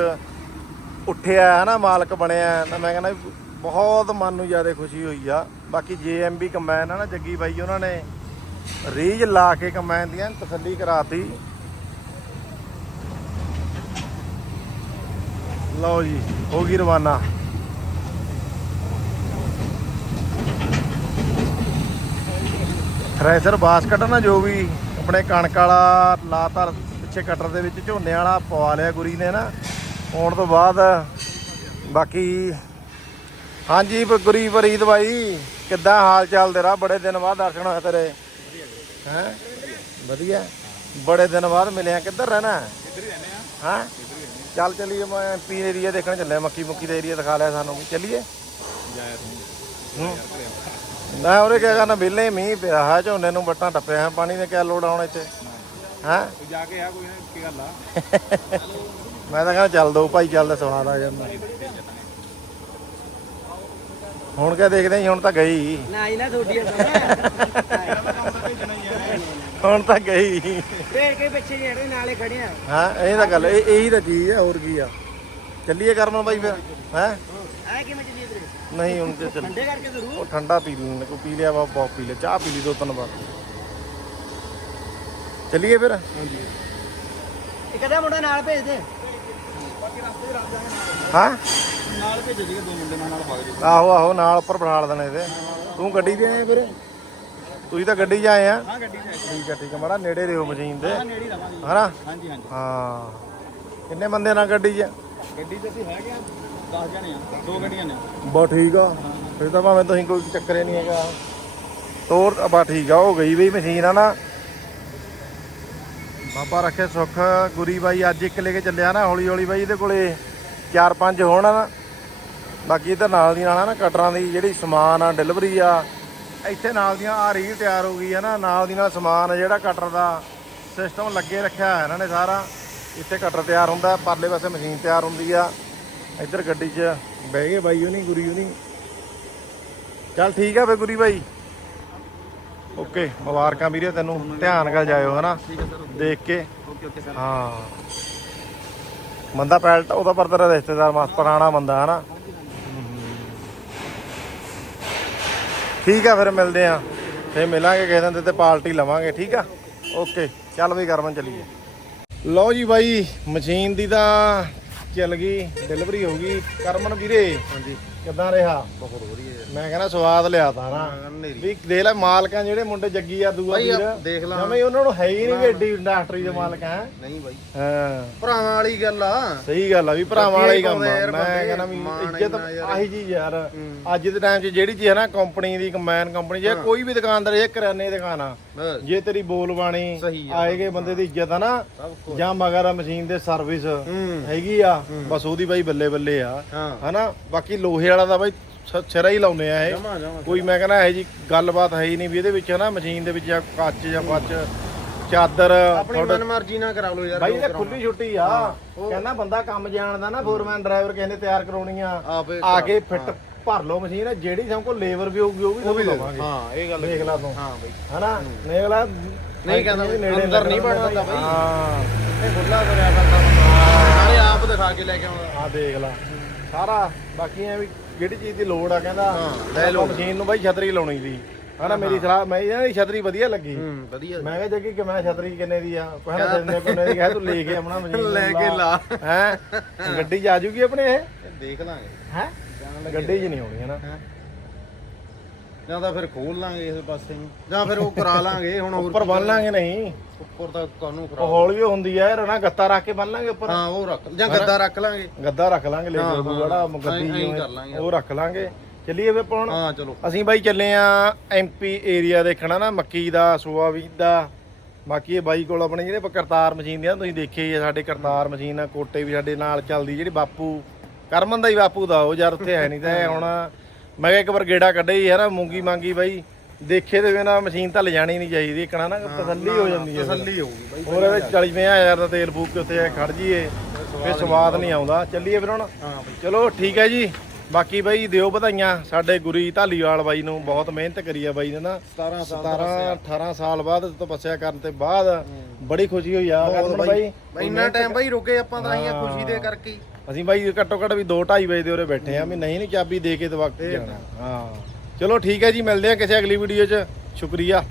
ਉੱਠਿਆ ਹੈ ਨਾ ਮਾਲਕ ਬਣਿਆ ਤਾਂ ਮੈਂ ਕਹਿੰਦਾ ਬਹੁਤ ਮਨ ਨੂੰ ਜ਼ਿਆਦਾ ਖੁਸ਼ੀ ਹੋਈ ਆ। ਬਾਕੀ ਜੇਐਮਬੀ ਕੰਬਾਈਨ ਆ ਨਾ, ਜੱਗੀ ਬਾਈ ਉਹਨਾਂ ਨੇ ਰੀਜ ਲਾ ਕੇ ਕੰਬਾਈਨ ਦੀਆਂ ਤਸੱਲੀ ਕਰਾਤੀ। ਲਓ ਜੀ, ਹੋ ਗਈ ਰਵਾਨਾ। ਥ੍ਰੈਸ਼ਰ ਬਾਸਕਟ ਨਾ ਜੋ ਵੀ ਆਪਣੇ ਕਣਕ ਵਾਲਾ ਲਾਤਾਰ ਪਿੱਛੇ ਕਟਰ ਦੇ ਵਿੱਚ ਝੋਨੇ ਵਾਲਾ ਪਵਾ ਲਿਆ ਗੁਰੀ ਨੇ ਨਾ। ਆਉਣ ਤੋਂ ਬਾਅਦ ਬਾਕੀ ਹਾਂਜੀ ਗੁਰੀ ਫਰੀਦ ਬਾਈ ਕਿੱਦਾਂ ਹਾਲ ਚਾਲ ਤੇਰਾ? ਬੜੇ ਦਿਨ ਬਾਅਦ ਦਰਸ਼ਨ ਹੋਏ ਤੇਰੇ। ਹੈ? ਵਧੀਆ। ਬੜੇ ਦਿਨ ਬਾਅਦ ਮਿਲਿਆ ਕਿੱਧਰ ਰਹਿਣਾ? ਇੱਧਰ ਹੀ? ਰਹਿੰਦੇ ਆ ਹਾਂ ਚੱਲ ਚੱਲੀਏ ਮੈਂ ਪੀ ਏਰੀਆ ਦੇਖਣ ਚੱਲਿਆ। ਮੱਕੀ ਮੁੱਕੀ ਦਾ ਏਰੀਆ ਦਿਖਾ ਲਿਆ ਸਾਨੂੰ। ਚੱਲੀਏ? ਨਾ ਉਹਨੇ ਕਿਹਾ ਕਰਨਾ ਵਿਹਲੇ ਮੀਂਹ ਪਿਆ ਹੈ ਝੋਨੇ ਨੂੰ ਵੱਟਾਂ ਟੱਪਿਆ ਹੈ ਪਾਣੀ ਦੇ ਕਿਆ ਲੋੜ ਆਉਣ ਇੱਥੇ? ਹਾਂ? ਜਾ ਕੇ ਆ ਕੋਈ ਨਾ ਕੀ ਗੱਲ ਆ? *laughs* ਮੈਂ ਤਾਂ ਕਹਿੰਦਾ ਚੱਲ ਦੋ ਭਾਈ ਚੱਲਦਾ ਸਵਾਦ ਆ ਜਾਂਦਾ। ਹੁਣ ਕਿਆ ਦੇਖਦੇ ਜੀ ਹੁਣ ਤਾਂ ਗਈ। ਨਾ ਹੀ ਨਾ ਤੁਹਾਡੀ ਹੁਣ ਤਾਂ ਗਈ। ਵੇਖ ਕੇ ਪਿੱਛੇ ਜਿਹੜੇ ਨਾਲੇ ਖੜੇ ਆ? ਹਾਂ ਇਹ ਤਾਂ ਗੱਲ ਇਹ ਇਹੀ ਤਾਂ ਚੀਜ਼ ਹੈ ਹੋਰ ਕੀ ਆ। ਚੱਲੀਏ ਕਰਮਨ ਬਾਈ ਫਿਰ ਹੈ? ਆ ਕਿਵੇਂ ਚੱਲੀ ਤੇਰੇ ਨਹੀਂ ਹੁਣ ਤੇ ਚੱਲ ਠੰਡੇ ਕਰਕੇ ਜ਼ਰੂਰ। ਉਹ ਠੰਡਾ ਪੀ ਲੈਣ ਕੋਈ ਪੀ ਲਿਆ ਵਾ ਬਹੁਤ ਪੀ ਲਿਆ। ਚਾਹ ਪੀ ਲਈ ਦੋ ਤਿੰਨ ਵਾਰ। ਚੱਲੀਏ ਫਿਰ। ਇੱਕ ਅੱਧਾ ਮੁੰਡਾ ਨਾਲ ਭੇਜ ਦੇ। ਹਾਂ? ਨਾਲ ਭੇਜ ਜੀ ਦੋ ਮੁੰਡੇ ਨਾਲ ਨਾਲ ਵਗ ਜੀ ਆਹੋ ਆਹੋ ਨਾਲ ਉੱਪਰ ਬਿਠਾ ਦੇਣੇ ਇਹਦੇ। ਤੂੰ ਗੱਡੀ ਤੇ ਆਇਆ ਫਿਰ ਤੁਸੀਂ ਤਾਂ ਗੱਡੀ 'ਚ ਆਏ ਆ? ਹਾਂ ਗੱਡੀ ਠੀਕ ਆ ਠੀਕ ਆ ਮਾੜਾ ਨੇੜੇ ਰਹੋ ਮਸ਼ੀਨ ਦੇ। ਨੇੜੇ ਹੀ ਰਵਾਂਗੇ। ਹਨਾ? ਹਾਂਜੀ ਹਾਂਜੀ। ਹਾਂ। ਕਿੰਨੇ ਬੰਦੇ ਨਾਲ ਗੱਡੀ 'ਚ? ਗੱਡੀ ਚ ਅਸੀਂ ਹੈਗੇ ਆ 10 ਜਣੇ ਆ ਦੋ ਗੱਡੀਆਂ ਨੇ। ਬਾ ਠੀਕ ਆ। ਫਿਰ ਤਾਂ ਭਾਵੇਂ ਤੁਸੀਂ ਕੋਈ ਚੱਕਰੇ ਨਹੀਂ ਹੈਗਾ। ਤੋਰ ਬਾ ਠੀਕ ਆ ਹੋ ਗਈ ਬਈ ਮਸ਼ੀਨ ਆ ਨਾ ਬਾਬਾ ਰੱਖੇ ਸੁੱਖ, ਗੁਰੀ ਬਾਈ ਅੱਜ ਇੱਕ ਲੈ ਕੇ ਚੱਲਿਆ ਨਾ, ਹੌਲੀ ਹੌਲੀ ਬਾਈ ਇਹਦੇ ਕੋਲੇ ਚਾਰ ਪੰਜ ਹੋਣ ਨਾ। ਬਾਕੀ ਤਾਂ ਨਾਲ ਦੀ ਨਾਲ ਆ ਨਾ, ਕਟਰਾਂ ਦੀ ਜਿਹੜੀ ਸਮਾਨ ਆ ਡਿਲੀਵਰੀ ਆ, ਇੱਥੇ ਨਾਲ ਦੀਆਂ ਆ ਰੀਲ ਤਿਆਰ ਹੋ ਗਈ ਹੈ ਨਾ, ਨਾਲ ਦੀ ਨਾਲ ਸਮਾਨ ਜਿਹੜਾ ਕਟਰ ਦਾ ਸਿਸਟਮ ਲੱਗੇ ਰੱਖਿਆ ਹੈ ਇਹਨਾਂ ਨੇ ਸਾਰਾ। ਇੱਥੇ ਕਟਰ ਤਿਆਰ ਹੁੰਦਾ, ਪਰਲੇ ਪਾਸੇ ਮਸ਼ੀਨ ਤਿਆਰ ਹੁੰਦੀ ਆ। ਇੱਧਰ ਗੱਡੀ 'ਚ ਬਹਿ ਗਏ ਬਾਈ ਉਹ ਨਹੀਂ ਗੁਰੀ ਉਹ ਨਹੀਂ ਚੱਲ ਠੀਕ ਆ ਫੇ ਗੁਰੀ ਬਾਈ। ਓਕੇ ਮੁਬਾਰਕਾਂ ਵੀਰੇ ਤੈਨੂੰ ਧਿਆਨ ਨਾਲ ਜਾਇਓ ਹਨਾ? ਦੇਖ ਕੇ। Okay okay sir. ਹਾਂ। ਬੰਦਾ ਪੈਲਟ ਉਹਦਾ ਪਰ ਤੇਰਾ ਰਿਸ਼ਤੇਦਾਰ ਮਸ ਪੁਰਾਣਾ ਬੰਦਾ ਹਨਾ? ਠੀਕ ਆ ਫਿਰ ਮਿਲਦੇ ਆ। ਫੇ ਮਿਲਾਂਗੇ ਕਿਸੇ ਦਿਨ ਤੇ ਪਾਰਟੀ ਲਵਾਂਗੇ ਠੀਕ ਆ? ਓਕੇ ਚੱਲ ਬਈ ਕਰਮਨ ਚੱਲੀਏ। ਲਓ ਜੀ ਬਾਈ ਮਸ਼ੀਨ ਦੀ ਤਾਂ ਚੱਲ ਗਈ ਡਿਲੀਵਰੀ ਹੋ ਗਈ। ਕਰਮਨ ਵੀਰੇ। ਹਾਂਜੀ। ਕਿੱਦਾਂ ਰਿਹਾ? ਬਹੁਤ ਵਧੀਆ ਮੈਂ ਕਹਿੰਦਾ ਸਵਾਦ ਲਿਆਤਾ ਨਾ। ਵੀ ਦੇਖ ਲੈ ਮਾਲਕਾਂ ਜਿਹੜੇ ਮੁੰਡੇ ਜੱਗੀ ਆ ਦੂਆ ਵੀਰ। ਦੇਖ ਲਾ। ਜਮੇ ਉਹਨਾਂ ਨੂੰ ਹੈ ਹੀ ਨਹੀਂ ਵੀ ਇੰਡਸਟਰੀ ਦੇ ਮਾਲਕ ਹੈ। ਨਹੀਂ ਬਾਈ। ਹਾਂ। ਭਰਾਵਾਂ ਵਾਲੀ ਗੱਲ ਆ। ਸਹੀ ਗੱਲ ਆ ਵੀ ਭਰਾਵਾਂ ਵਾਲਾ ਕੰਮ ਆ। ਮੈਂ ਕਹਿੰਦਾ ਵੀ ਇੱਜ਼ਤ। ਆਹੀ ਚੀਜ਼ ਯਾਰ। ਅੱਜ ਦੇ ਟਾਈਮ 'ਚ ਜਿਹੜੀ ਚੀਜ਼ ਹੈ ਨਾ ਕੰਪਨੀ ਦੀ ਕੰਬਾਈਨ ਕੰਪਨੀ ਜੇ ਕੋਈ ਵੀ ਦੁਕਾਨਦਾਰ ਇਹ ਕਰਿਆਨੇ ਦੀ ਦੁਕਾਨ ਆ। ਜੇ ਤੇਰੀ ਬੋਲ ਬਾਣੀ ਆ, ਆਏਗੇ ਬੰਦੇ ਦੀ ਇੱਜ਼ਤ ਆ ਨਾ ਜਾਂ ਮਗਰ ਆ ਮਸ਼ੀਨ ਦੇ ਸਰਵਿਸ ਹੈਗੀ ਆ ਬਸ ਉਹਦੀ ਬਾਈ ਬੱਲੇ ਬੱਲੇ ਆ। ਹਨਾ? ਬਾਕੀ ਲੋਹੇ ਵਾਲਾ ਦਾ ਬਾਈ ਸਿਰਾ ਹੀ ਲਾਉਨੇ ਆ ਇਹ। ਜਮਾ ਜਮਾ ਕੋਈ ਮੈਂ ਕਹਿੰਦਾ ਇਹ ਜੀ ਗੱਲਬਾਤ ਹੈ ਹੀ ਨਹੀਂ ਵੀ ਇਹਦੇ ਵਿੱਚ ਨਾ ਮਸ਼ੀਨ ਦੇ ਵਿੱਚ ਜਾਂ ਕੱਚ ਜਾਂ ਪੱਚ ਚਾਦਰ ਆਪਣੀ ਤੁਹਾਡਾ- ਮਨ ਮਰਜ਼ੀ ਨਾਲ ਕਰਾ ਲਓ ਯਾਰ ਬਾਈ ਇਹ। ਖੁੱਲੀ ਛੁੱਟੀ ਆ। ਕਹਿੰਦਾ ਬੰਦਾ ਕੰਮ ਜਾਣਦਾ ਨਾ ਫੋਰਮੈਨ ਡਰਾਈਵਰ ਕਿਸੇ ਨੇ ਤਿਆਰ ਕਰਾਉਣੀ ਆ। ਆ ਕੇ ਫਿੱਟ ਭਰ ਲਓ ਮਸ਼ੀਨ ਜਿਹੜੀ ਸਭ ਕੋਲ ਲੇਬਰ ਵੀ ਹੋਊਗੀ ਉਹ ਵੀ ਲਵਾਂਗੇ ਹਾਂ ਇਹ ਗੱਲ ਦੇਖ ਲਾ ਤੂੰ। ਹਾਂ ਬਾਈ। ਹਨਾ? ਦੇਖ ਲਾ। ਨਹੀਂ ਕਹਿੰਦਾ ਵੀ ਨੇੜੇ ਅੰਦਰ ਨਹੀਂ ਵੜਨਾ ਬਾਈ। ਹਾਂ ਇਹ ਖੁੱਲਾ ਕਰਿਆ ਕਰਦਾ ਨਾਲੇ ਆਪ ਦਿਖਾ ਕੇ ਲੈ ਕੇ ਆਉਂਦਾ। ਆ ਦੇਖ ਲਾ। ਸਾਰਾ ਬਾਕੀ ਐ ਵੀ ਜਿਹੜੀ ਚੀਜ਼ ਦੀ ਲੋੜ ਆ? ਕਹਿੰਦਾ ਹਾਂ, ਲੈ ਲਓ। ਮਸ਼ੀਨ ਨੂੰ ਬਾਈ ਛਤਰੀ ਲਾਉਣੀ ਸੀ। ਹਨਾ ਮੇਰੀ ਸਲਾਹ ਮੈਂ ਇਹਨਾਂ ਦੀ ਛਤਰੀ ਵਧੀਆ ਲੱਗੀ। ਹੂੰ ਵਧੀਆ। ਮੈਂ ਕਿਹਾ ਜੱਗੀ ਕਿ ਮੈਂ ਛਤਰੀ ਕਿੰਨੇ ਦੀ ਆ? ਕਹਿੰਦਾ ਜਿੰਨੇ ਕੋਨੇ ਦੀ? ਕਹੇ ਤੂੰ ਲੈ ਕੇ ਆਪਣਾ ਮਸ਼ੀਨ ਲੈ ਕੇ ਲਾ। ਹੈ? ਗੱਡੀ 'ਚ ਆ ਜੂਗੀ ਆਪਣੇ ਇਹ? ਦੇਖ ਲਾਂਗੇ। ਹੈ? ਗੱਡੀ 'ਚ ਨਹੀਂ ਹੋਣੀ ਹੈ ਨਾ? ਜਾਂ ਤਾਂ ਫਿਰ ਖੋਲ ਲਾਂਗੇ ਇਸ ਪਾਸੇ ਨੂੰ ਜਾਂ ਫਿਰ ਉਹ ਕਰਾ ਲਾਂਗੇ ਹੁਣ ਹੋਰ ਉੱਪਰ ਬੰਨ ਲਾਂਗੇ ਨਹੀਂ। ਉੱਪਰ ਤਾਂ ਕਾਨੂੰ ਉਹ ਖਰਾਬ ਹੌਲੀ ਹੁੰਦੀ ਆ ਨਾ ਗੱਤਾ ਰੱਖ ਕੇ ਬੰਨ ਲਾਂਗੇ ਉੱਪਰ। ਹਾਂ ਉਹ ਰੱਖ ਜਾਂ ਗੱਦਾ ਰੱਖ ਲਾਂਗੇ। ਗੱਦਾ ਰੱਖ ਲਾਂਗੇ ਲੈ ਕੇ। ਜਿਹੜਾ ਐਂ- ਗੱਦੀ ਐਂ ਜਿਵੇਂ ਕਰ। ਉਹ ਰੱਖ ਲਾਂਗੇ। ਚੱਲੀਏ ਵੇ ਆਪਾਂ ਹੁਣ। ਹਾਂ ਚਲੋ। ਅਸੀਂ ਬਾਈ ਚੱਲੇ ਆ ਐਮਪੀ ਏਰੀਆ ਦੇਖਣਾ ਨਾ ਮੱਕੀ ਦਾ ਸੋਆਬੀਨ ਦਾ। ਬਾਕੀ ਇਹ ਬਾਈ ਕੋਲ ਆਪਣੇ ਜਿਹੜੇ ਕਰਤਾਰ ਮਸ਼ੀਨ ਦੀਆਂ ਤੁਸੀਂ ਦੇਖੇ ਆ ਸਾਡੇ ਕਰਤਾਰ ਮਸ਼ੀਨ ਆ ਕੋਟੇ ਵੀ ਸਾਡੇ ਨਾਲ ਚੱਲਦੀ ਜਿਹੜੀ ਬਾਪੂ ਕਰਮਨ ਦਾ ਹੀ ਬਾਪੂ ਦਾ ਉਹ ਯਾਰ ਉੱਥੇ ਹੈ ਨਹੀਂ ਤਾਂ ਇਹ ਹੁਣ ਮੈਂ ਕਿਹਾ ਇੱਕ ਵਾਰ ਗੇੜਾ ਕੱਢੇ ਹੀ ਯਾਰ ਮੂੰਗੀ ਮੰਗੀ ਬਾਈ। ਦੇਖੇ ਤੇ ਬਿਨਾ ਮਸ਼ੀਨ ਤਾਂ ਲਿਜਾਣੀ ਨਹੀਂ ਚਾਹੀਦੀ ਕਹਣਾ ਨਾ ਤਸੱਲੀ ਹੋ ਜਾਂਦੀ ਹੈ। ਤਸੱਲੀ ਹੋਊਗੀ ਬਾਈ ਹੋਰ ਇਹਦੇ 40 ਹਜ਼ਾਰ ਦਾ ਤੇਲ ਫੂਕ ਕੇ ਉੱਥੇ ਖੜ ਜੀਏ ਫੇ ਸਵਾਦ ਨਹੀਂ ਆਉਂਦਾ। ਚੱਲੀਏ ਫਿਰ ਹੁਣ। ਹਾਂ ਬਾਈ। ਚਲੋ ਠੀਕ ਹੈ ਜੀ। ਬਾਕੀ ਬਾਈ ਦਿਓ ਵਧਾਈਆਂ। ਸਾਡੇ ਗੁਰੀ ਧਾਲੀਵਾਲ ਬਾਈ ਨੂੰ ਬਹੁਤ ਮਿਹਨਤ ਕਰੀ ਆ ਬਾਈ ਨੇ ਨਾ। 17 ਸਾਲ 17 18 ਸਾਲ ਬਾਅਦ ਤਪੱਸਿਆ ਕਰਨ ਤੇ ਬਾਅਦ ਬੜੀ ਖੁਸ਼ੀ ਹੋਈ ਆ। ਕਰਮਨ ਬਾਈ। ਬਾਈ ਇੰਨਾ ਟਾਈਮ ਬਾਈ ਰੁਕੇ ਆਪਾਂ ਤਾਂ ਆਈਆਂ ਖੁਸ਼ੀ ਦੇ ਕਰਕੇ ਹੀ। ਅਸੀਂ ਬਾਈ ਘੱਟੋ ਘੱਟ ਵੀ 2:30 ਵਜੇ ਦੇ ਉਰੇ ਬੈਠੇ ਆ। ਵੀ ਨਹੀਂ ਨਹੀਂ ਚਾਬੀ ਦੇ ਕੇ ਜਾਣਾ। ਹਾਂ। ਚਲੋ ਠੀਕ ਹੈ ਜੀ ਮਿਲਦੇ ਆ ਕਿਸੇ ਅਗਲੀ ਵੀਡੀਓ 'ਚ। ਸ਼ੁਕਰੀਆ।